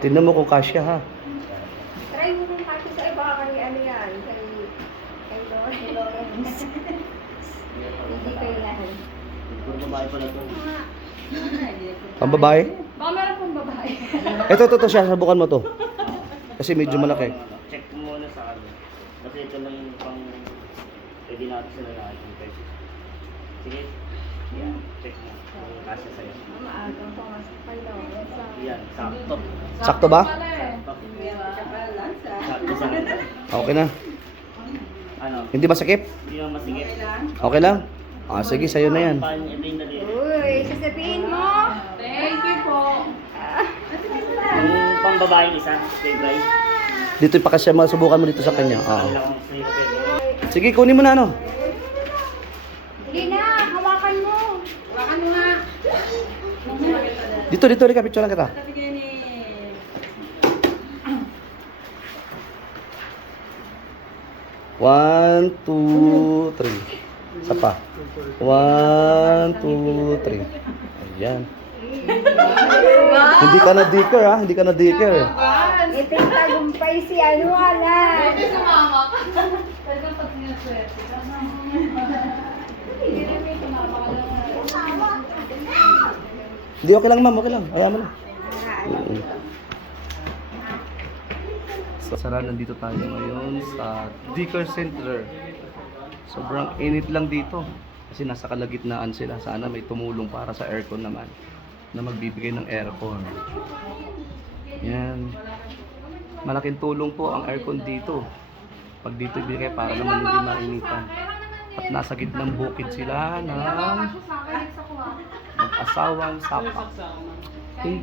Tingnan mo kung kasya ha. Try mo kung kasi sa iba kay ano yan, kay Lawrence. Hindi kayo lahat. Puro babae pala to. Ang babae? Baka meron pong babae. Ito, siya. Sabukan mo to. Kasi medyo malaki. Check mo muna sa ano. Kasi ito lang yung pang pwede natin sa lalaki yung pesos. Sige. Yan. Check mo. Kung kasya sa'yo. Maagang pumasok kay Lawrence. Yan. Sakto. Sakto ba? Sakto. Sakto sa akin. Okay na. Ano? Hindi masakit? Hindi naman masigit. Okay lang? Ah, sige, sa'yo na yan. Paano ito yung daliri? Uy, sasabihin mo. Thank you po. Yung pang babaeng isa, stay dry. Dito pa kasi masubukan mo dito sa kanya. Oo. Kailangan mo snake pin. Sige, kunin mo na ano. Hindi na, hawakan mo. Hawakan mo nga. Dito, Rika, picture lang kita. One, two, three. Isa pa. One, two, three. Ayan. Hindi ka na dicker ha? Hindi ka na dicker. Ito yung tagumpay si ano, ala. Pwede sa mama ka. Pwede pag sinaswerte ka. Hindi na may tumama ka lang. Hindi, okay lang ma'am, okay lang. Ayaw mo na. So, Sara, nandito tayo ngayon sa Dicker Center. Sobrang init lang dito. Kasi nasa kalagitnaan sila. Sana may tumulong para sa aircon naman. Na magbibigay ng aircon. Yan. Malaking tulong po ang aircon dito. Pag dito ibigay para naman hindi mainitan. At nasa gitnang bukid sila ng mag-asawang sapak. Okay.